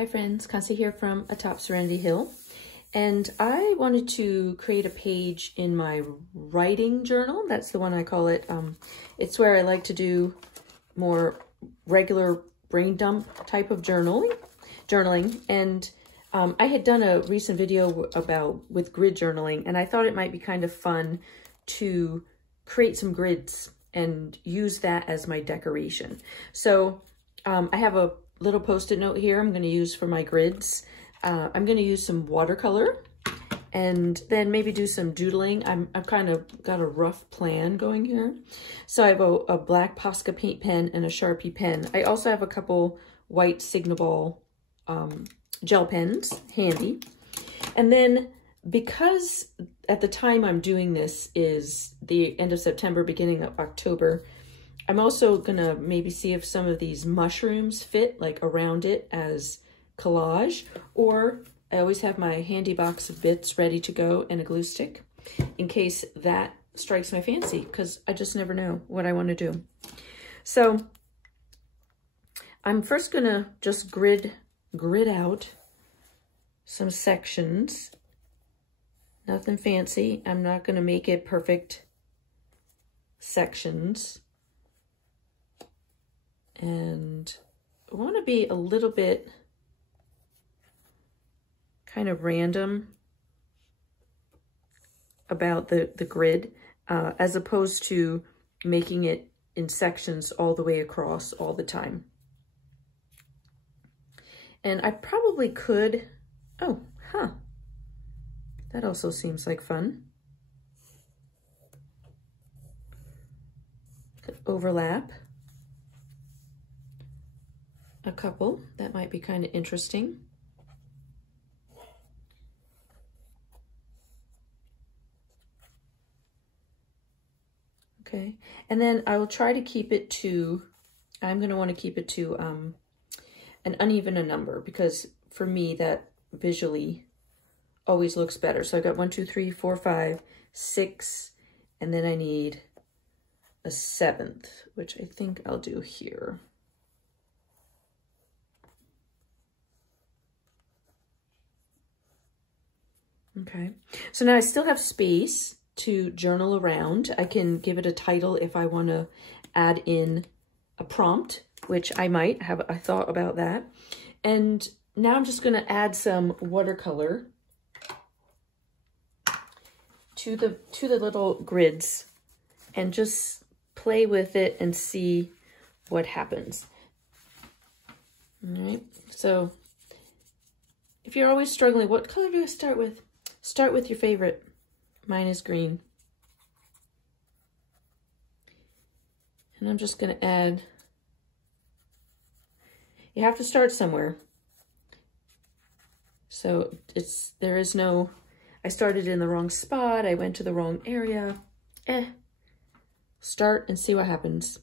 Hi friends, Constance here from Atop Serenity Hill, and I wanted to create a page in my writing journal. That's the one I call it. It's where I like to do more regular brain dump type of journaling. And I had done a recent video with grid journaling, and I thought it might be kind of fun to create some grids and use that as my decoration. So I have a little post-it note here I'm going to use for my grids. I'm going to use some watercolor and then maybe do some doodling. I've kind of got a rough plan going here. So I have a black Posca paint pen and a Sharpie pen. I also have a couple white Signaball gel pens handy. And then because at the time I'm doing this is the end of September, beginning of October, I'm also gonna maybe see if some of these mushrooms fit like around it as collage, or I always have my handy box of bits ready to go and a glue stick in case that strikes my fancy, because I just never know what I want to do. So I'm first gonna just grid out some sections. Nothing fancy. I'm not gonna make it perfect sections. And I want to be a little bit kind of random about the grid, as opposed to making it in sections all the way across all the time. And I probably could, that also seems like fun. Could overlap a couple. That might be kind of interesting. Okay, and then I will try to keep it to, I'm going to want to keep it to an uneven number, because for me that visually always looks better. So I got 1, 2, 3, 4, 5, 6, and then I need a 7th, which I think I'll do here. Okay, so now I still have space to journal around. I can give it a title if I want to add in a prompt, which I might have a thought about that. And now I'm just going to add some watercolor to the little grids and just play with it and see what happens. All right, so if you're always struggling, what color do I start with? Start with your favorite. Mine is green. And I'm just going to add, you have to start somewhere. So there is no, I started in the wrong spot, I went to the wrong area. Start and see what happens.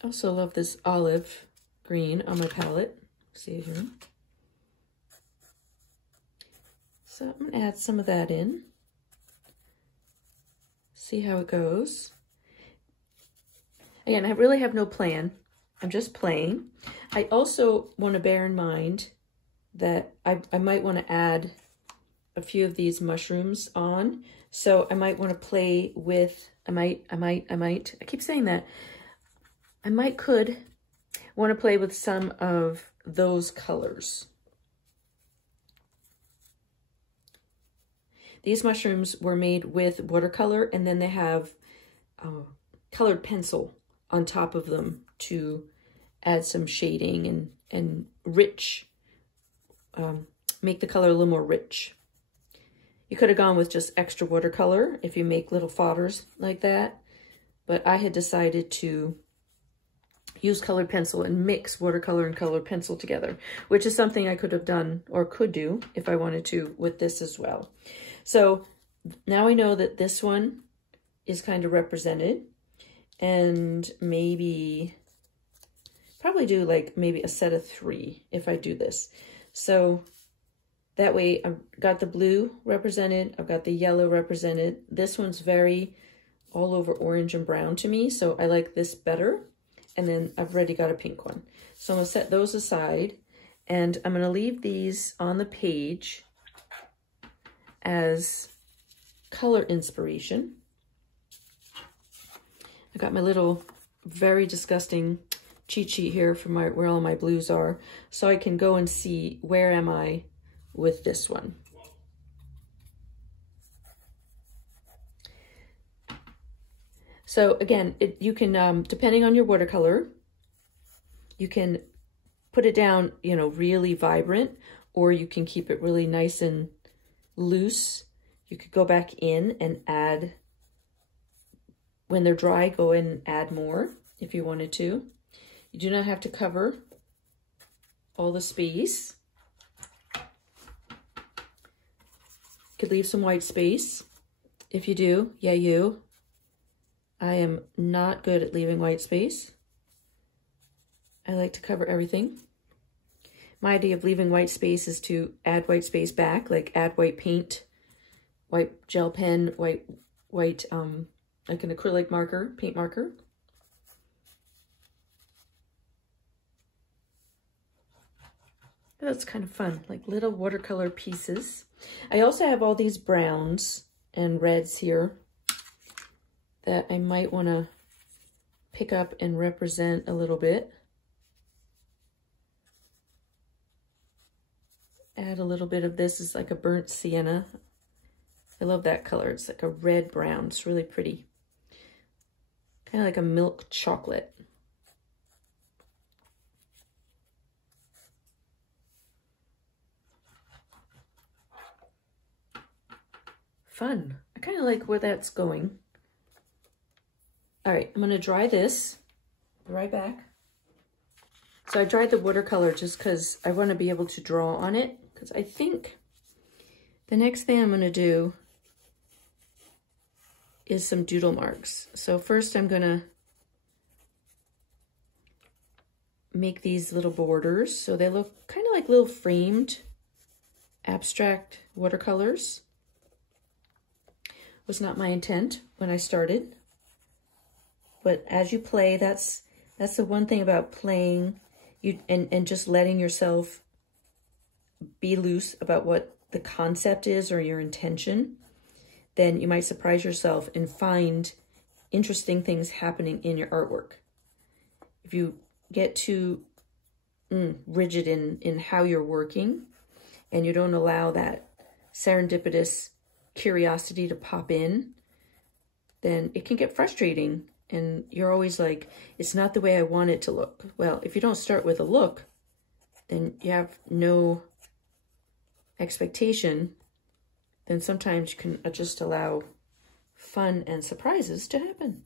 I also love this olive green on my palette. See it here. So I'm gonna add some of that in. See how it goes. Again, I really have no plan. I'm just playing. I also want to bear in mind that I might want to add a few of these mushrooms on. So I might want to play with, I keep saying that. Could want to play with some of those colors. These mushrooms were made with watercolor, and then they have colored pencil on top of them to add some shading and rich, make the color a little more rich. You could have gone with just extra watercolor if you make little fodders like that, but I had decided to use colored pencil and mix watercolor and colored pencil together, which is something I could have done or could do if I wanted to with this as well. So now I know that this one is kind of represented, and probably do like maybe a set of 3 if I do this. So that way I've got the blue represented, I've got the yellow represented. This one's very all over orange and brown to me, so I like this better. and then I've already got a pink one. So I'm gonna set those aside, and I'm gonna leave these on the page as color inspiration. I got my little very disgusting cheat sheet here for where all my blues are, so I can go and see where am I with this one. So again, you can, depending on your watercolor, you can put it down, you know, really vibrant, or you can keep it really nice and loose. You could go back in and add, when they're dry, go in and add more if you wanted to. You do not have to cover all the space. You could leave some white space. If you do, yeah, you. I am not good at leaving white space. I like to cover everything. My idea of leaving white space is to add white space back, like add white paint, white gel pen, white like an acrylic marker, paint marker. That's kind of fun, like little watercolor pieces. I also have all these browns and reds here that I might want to pick up and represent a little bit. Add a little bit of this. Is like a burnt sienna. I love that color. It's like a red brown. It's really pretty. Kind of like a milk chocolate. Fun. I kind of like where that's going. All right, I'm going to dry this. Be right back. So I dried the watercolor just because I want to be able to draw on it, because I think the next thing I'm going to do is some doodle marks. So first I'm going to make these little borders so they look kind of like little framed abstract watercolors. Was not my intent when I started, but as you play, that's the one thing about playing, and just letting yourself be loose about what the concept is or your intention. Then you might surprise yourself and find interesting things happening in your artwork. If you get too rigid in how you're working, and you don't allow that serendipitous curiosity to pop in, then it can get frustrating, and you're always like, it's not the way I want it to look. Well, if you don't start with a look, then you have no expectation, then sometimes you can just allow fun and surprises to happen.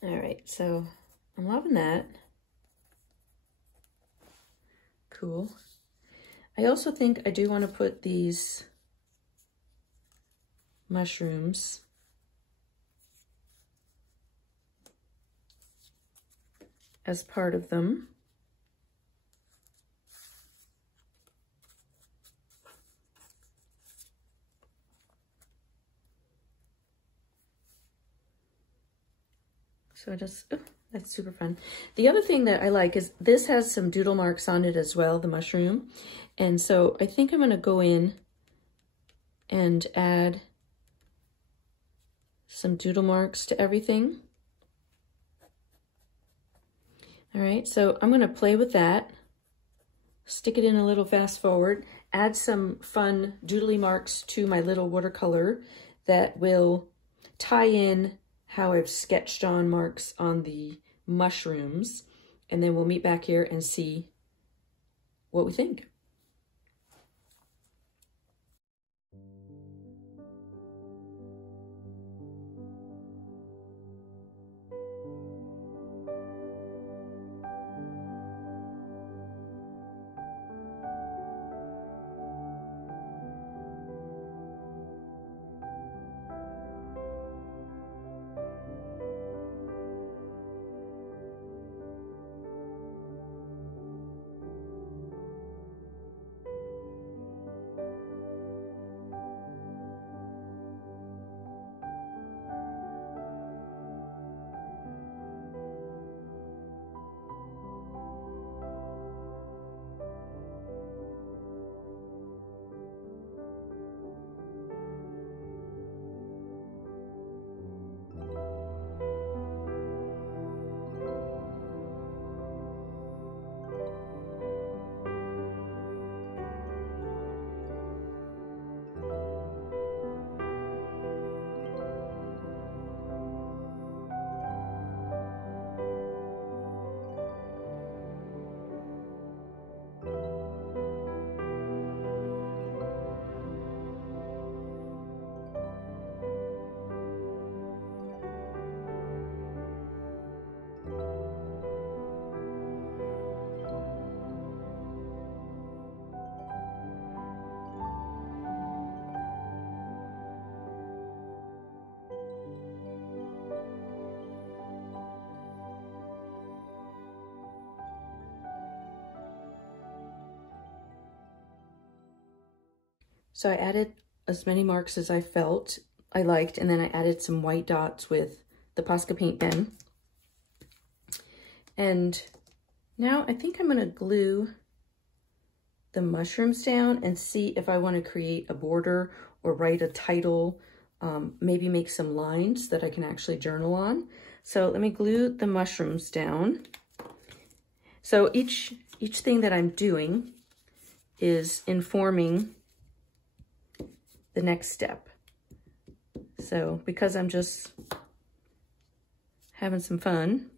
All right, so I'm loving that. Cool. I also think I do want to put these mushrooms as part of them. So that's super fun. The other thing that I like is this has some doodle marks on it as well, the mushroom. And so I think I'm going to go in and add some doodle marks to everything. All right, so I'm going to play with that, stick it in a little fast forward, add some fun doodly marks to my little watercolor that will tie in how I've sketched on marks on the mushrooms, and then we'll meet back here and see what we think. So I added as many marks as I felt I liked, and then I added some white dots with the Posca paint pen. And now I think I'm going to glue the mushrooms down and see if I want to create a border or write a title, maybe make some lines that I can actually journal on. So let me glue the mushrooms down. So each thing that I'm doing is informing the next step. So because I'm just having some fun,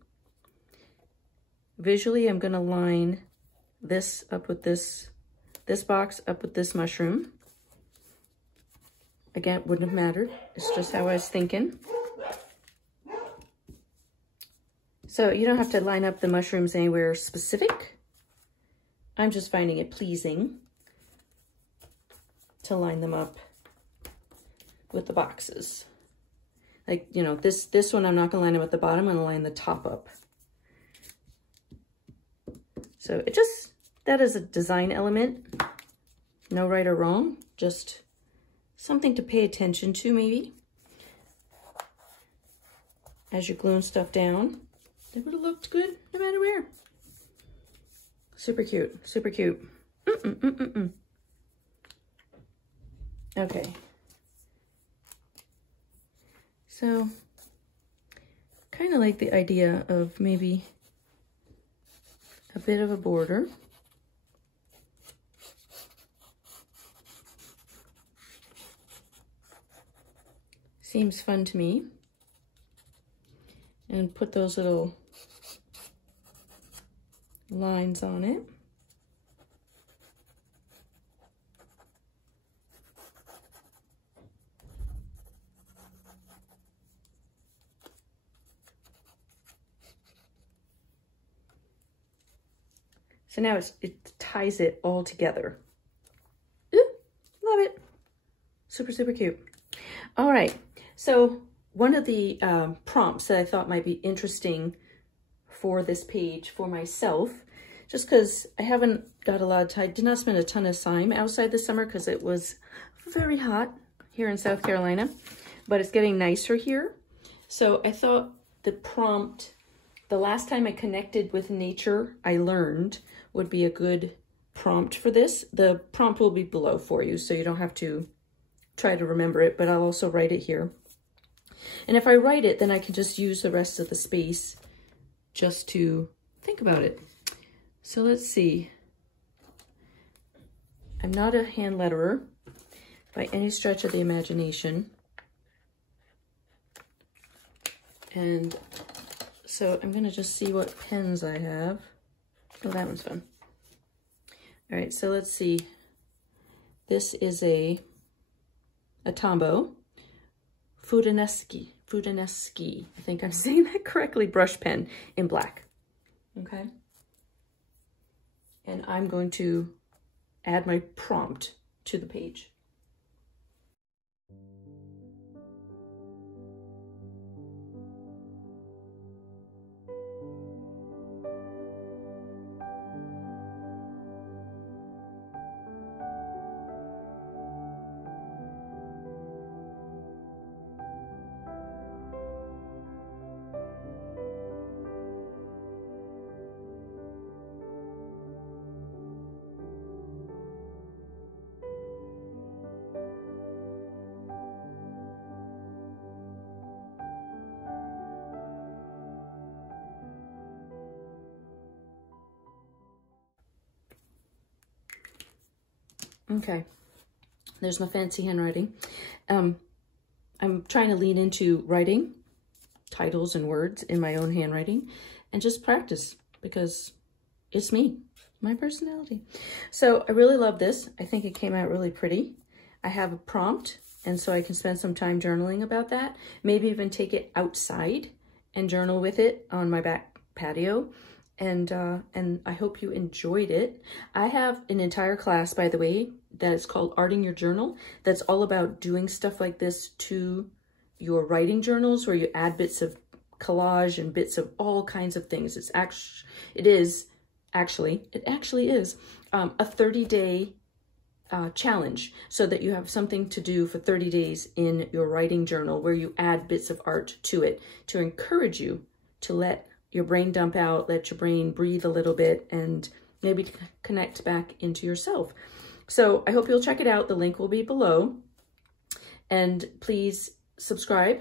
visually I'm going to line this up with this box up with this mushroom. Again, it wouldn't have mattered. It's just how I was thinking. So you don't have to line up the mushrooms anywhere specific. I'm just finding it pleasing to line them up with the boxes. Like, you know, this one I'm not gonna line up at the bottom, I'm gonna line the top up. So it just, that is a design element. No right or wrong, just something to pay attention to maybe. As you're gluing stuff down, it would have looked good no matter where. Super cute, super cute. Okay. So, kind of like the idea of maybe a bit of a border. Seems fun to me. And put those little lines on it. So now it ties it all together. Ooh, love it. Super, super cute. All right, so one of the prompts that I thought might be interesting for this page for myself, just because I haven't got a lot of time, did not spend a ton of time outside this summer because it was very hot here in South Carolina, but it's getting nicer here. So I thought the prompt, the last time I connected with nature, I learned, would be a good prompt for this. The prompt will be below for you, so you don't have to try to remember it, but I'll also write it here. And if I write it, then I can just use the rest of the space just to think about it. So let's see. I'm not a hand letterer by any stretch of the imagination. And so I'm gonna just see what pens I have. Oh, that one's fun. All right, so let's see. This is a Tombow Fudaneschi, I think I'm saying that correctly, brush pen in black, okay? And I'm going to add my prompt to the page. Okay, there's my fancy handwriting. I'm trying to lean into writing titles and words in my own handwriting and just practice because it's me, my personality. So I really love this. I think it came out really pretty. I have a prompt, and so I can spend some time journaling about that. Maybe even take it outside and journal with it on my back patio. And I hope you enjoyed it. I have an entire class, by the way, that is called Arting Your Journal. That's all about doing stuff like this to your writing journals, where you add bits of collage and bits of all kinds of things. It actually is a 30-day challenge so that you have something to do for 30 days in your writing journal where you add bits of art to it to encourage you to let your brain dump out, let your brain breathe a little bit, and maybe connect back into yourself. So I hope you'll check it out. The link will be below. And please subscribe.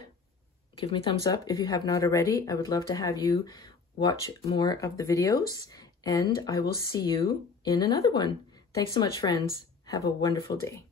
Give me a thumbs up if you have not already. I would love to have you watch more of the videos. And I will see you in another one. Thanks so much, friends. Have a wonderful day.